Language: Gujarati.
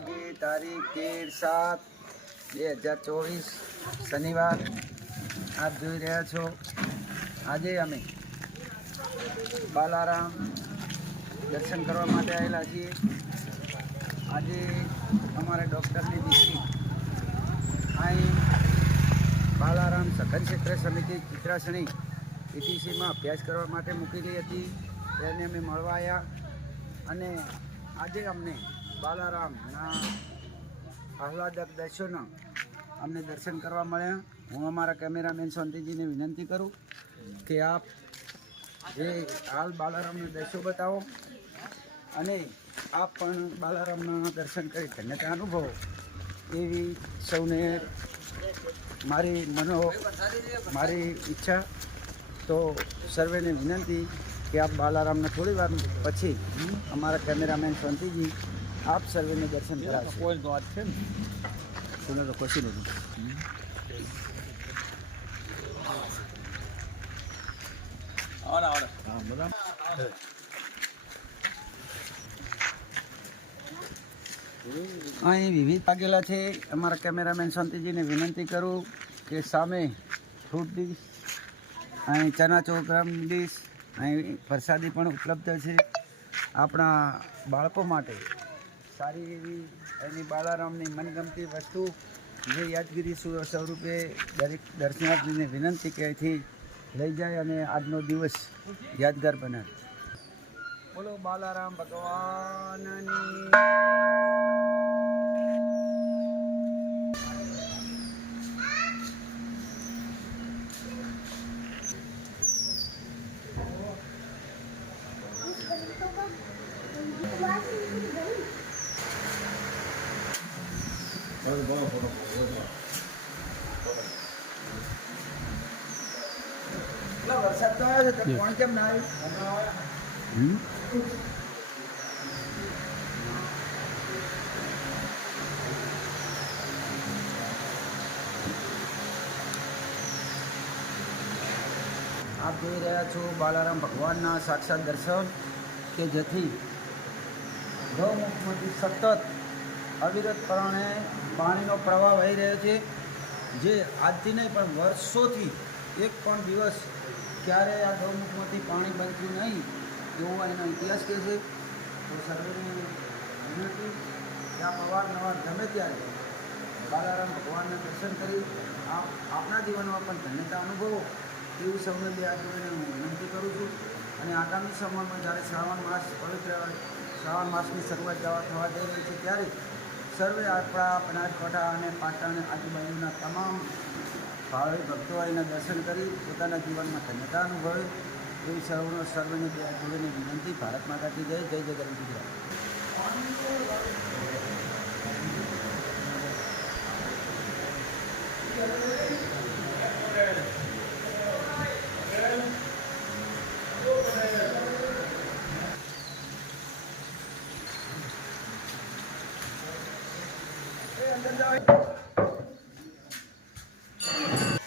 આજે તારીખ તેર સાત બે હજાર ચોવીસ શનિવાર. આપ જોઈ રહ્યા છો, આજે અમે બાલારામ દર્શન કરવા માટે આવેલા છીએ. આજે અમારે ડૉક્ટરની દીકરી અહીં બાલારામ સઘન ક્ષેત્ર સમિતિ ચિત્રાસણી પીટીસીમાં અભ્યાસ કરવા માટે મૂકેલી હતી. તેને અમે મળવા આવ્યા અને આજે અમને બાલારામના આહલાદક દર્શનો અમને દર્શન કરવા મળ્યા. હું અમારા કેમેરામેન શાંતિજીને વિનંતી કરું કે આપ જે હાલ બાલારામના દર્શો બતાવો અને આપ પણ બાલારામના દર્શન કરી ધન્યતા અનુભવો. એવી સૌને મારી મનો મારી ઈચ્છા. તો સર્વેને વિનંતી કે આપ બાલારામને થોડી વાર પછી અમારા કેમેરામેન શાંતિજી આપ સર્વેને દર્શન કરાવશે. કોઈ વાત છે ને? સુનો તો કશું નથી. આવડે આવડે. હા બરાબર અહીં વિવિધ લાગેલા છે. અમારા કેમેરામેન શાંતિજીને વિનંતી કરું કે સામે ફ્રૂટ ડીશ અહીં ચના ચોગ્રામ ડીશ અહીં પ્રસાદી પણ ઉપલબ્ધ છે. આપણા બાળકો માટે સારી એવી એની બાલારામની મનગમતી વસ્તુ, જે યાદગીરી સ્વ- સ્વરૂપે દરેક દર્શનાર્થીને વિનંતી કે અહીંથી લઈ જાય અને આજનો દિવસ યાદગાર બનાવે બોલો બાલારામ ભગવાનની. આપ જોઈ રહ્યા છો બાલારામ ભગવાનના સાક્ષાત દર્શન કે જેથી ગૌમુખમાંથી સતત અવિરતપણે પાણીનો પ્રવાહ વહી રહ્યો છે, જે આજથી નહીં, પણ વર્ષોથી એક પણ દિવસ ક્યારે આ ગૌમુખમાંથી પાણી બનતું નહીં, એવો એનો ઇતિહાસ કહે છે. તો સર્વેની વિનંતી કે આપ અવારનવાર ગમે ત્યારે બાલારામ ભગવાનના દર્શન કરી આપ, આપના જીવનમાં પણ ધન્યતા અનુભવો, એવું સૌને બે હાથ હું વિનંતી કરું છું. અને આગામી સમયમાં જ્યારે શ્રાવણ માસ પવિત્ર શ્રાવણ માસની શરૂઆત જવા થવા જઈ રહી છે, ત્યારે સર્વે આપણા બનાસકાંઠા અને પાટણ આજુબાજુના તમામ ભાવિક ભક્તો એના દર્શન કરી પોતાના જીવનમાં ધન્યતા અનુભવે. એવી સૌનો સર્વની જોડેની વિનંતી. ભારત માતાથી જય જય ગરમ ગુજરાત the door.